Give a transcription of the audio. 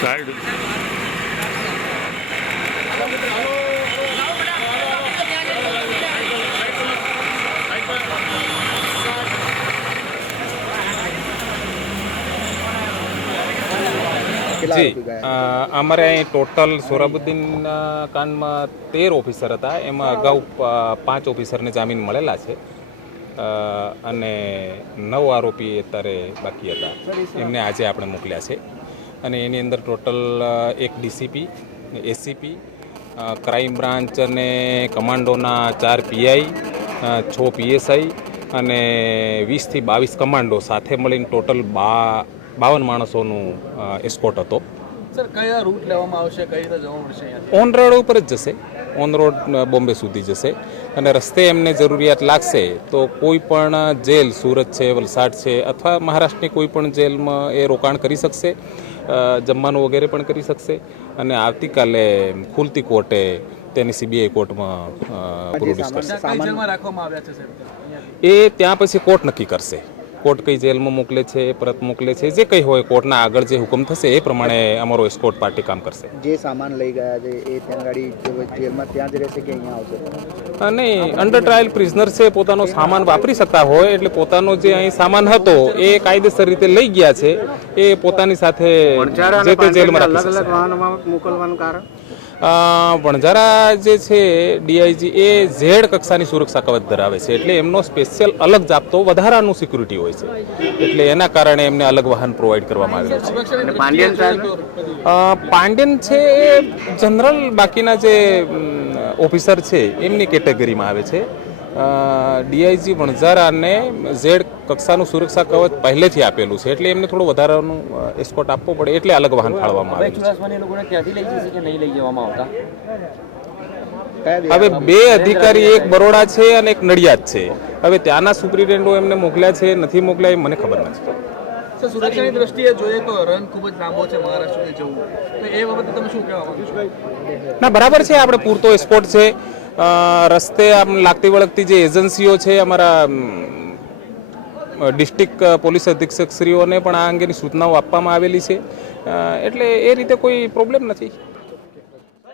Side જી અમારે અહીં total સોરાબુદ્દીન કાંડમાં 13 officer હતા. એમાં અગાઉ 5 ઓફિસરને જામીન મળેલા છે અને 9 આરોપી અત્યારે બાકી હતા. એમને આજે આપણે મોકલ્યા છે અને એની અંદર total 1 DCP, ACP, crime branch અને કમાન્ડોના 4 પીઆઈ, 6 પીએસઆઈ અને 20 થી 22 કમાન્ડો સાથે મળીને ટોટલ 52 માણસોનું એસ્કોર્ટ હતો. સર, કયા રૂટ લેવામાં આવશે, કઈ રીતે જવા મળશે? ઓન રોડ ઉપર જ જશે, ઓન રોડ બોમ્બે સુધી જશે અને રસ્તે એમને જરૂરિયાત લાગશે તો કોઈ પણ જેલ, સુરત છે, વલસાડ છે અથવા મહારાષ્ટ્રની કોઈ પણ જેલમાં એ રોકાણ કરી શકશે, જમવાનું વગેરે પણ કરી શકશે અને આવતીકાલે ખુલતી કોર્ટે તેની સીબીઆઈ કોર્ટમાં પ્રોડ્યુસ કરશે. એ ત્યાં પછી કોર્ટ નક્કી કરશે. કોર્ટ કઈ જેલમાં મોકલે છે, પરત મોકલે છે, જે કંઈ હોય કોર્ટના આગળ જે હુકમ થશે એ પ્રમાણે અમારો એસ્કોર્ટ પાર્ટી કામ કરશે. જે સામાન લઈ ગયા છે એ ત્યાં ગાડી જેલમાં ત્યાં જ રહેશે કે અહીંયા આવશે? નહીં, અંડર ટ્રાયલ પ્રિઝનર છે, પોતાનો સામાન વાપરી શકતા હોય એટલે પોતાનો જે અહીં સામાન હતો એ કાયદેસર રીતે લઈ ગયા છે એ પોતાની સાથે જે તે જેલમાં રાખી શકશે. મોકલવાનું કારણ વણઝારા જે છે ડીઆઈજી એ ઝેડ કક્ષાની સુરક્ષા કવચ ધરાવે છે એટલે એમનો સ્પેશિયલ અલગ જાપ્તો વધારાનું સિક્યુરિટી હોય છે એટલે એના કારણે એમને અલગ વાહન પ્રોવાઈડ કરવામાં આવેલું છે. પાંડ્યન છે એ જનરલ બાકીના જે ઓફિસર છે એમની કેટેગરીમાં આવે છે. ડીઆઈજી વણઝારાને ઝેડ કક્ષાનું સુરક્ષા કવચ પહેલેથી આપેલું છે એટલે એમને થોડું વધારાનું એસ્કોર્ટ આપવો પડે એટલે અલગ વાહન ફાળવવામાં આવે છે. હવે 2 અધિકારી, એક બરોડા છે અને એક નડિયાદ છે. હવે ત્યાંના સુપ્રિન્ટેન્ડન્ટો એમને મોકલ્યા છે નથી મોકલ્યા એ મને ખબર નથી. સુરક્ષાની દ્રષ્ટિએ જોઈએ તો રન ખૂબ જ લાંબો છે મહારાષ્ટ્ર સુધી જવું, તો એ બાબતે તમે શું કહેવા માંગો છો? ના, બરાબર છે, આપણે પૂરતો એસ્કોર્ટ છે. રસ્તે આમ લાગતી વળગતી જે એજન્સીઓ છે અમારા ડિસ્ટ્રિક્ટ પોલીસ અધિક્ષકશ્રીઓને પણ આ અંગેની સૂચનાઓ આપવામાં આવેલી છે એટલે એ રીતે કોઈ પ્રોબ્લેમ નથી.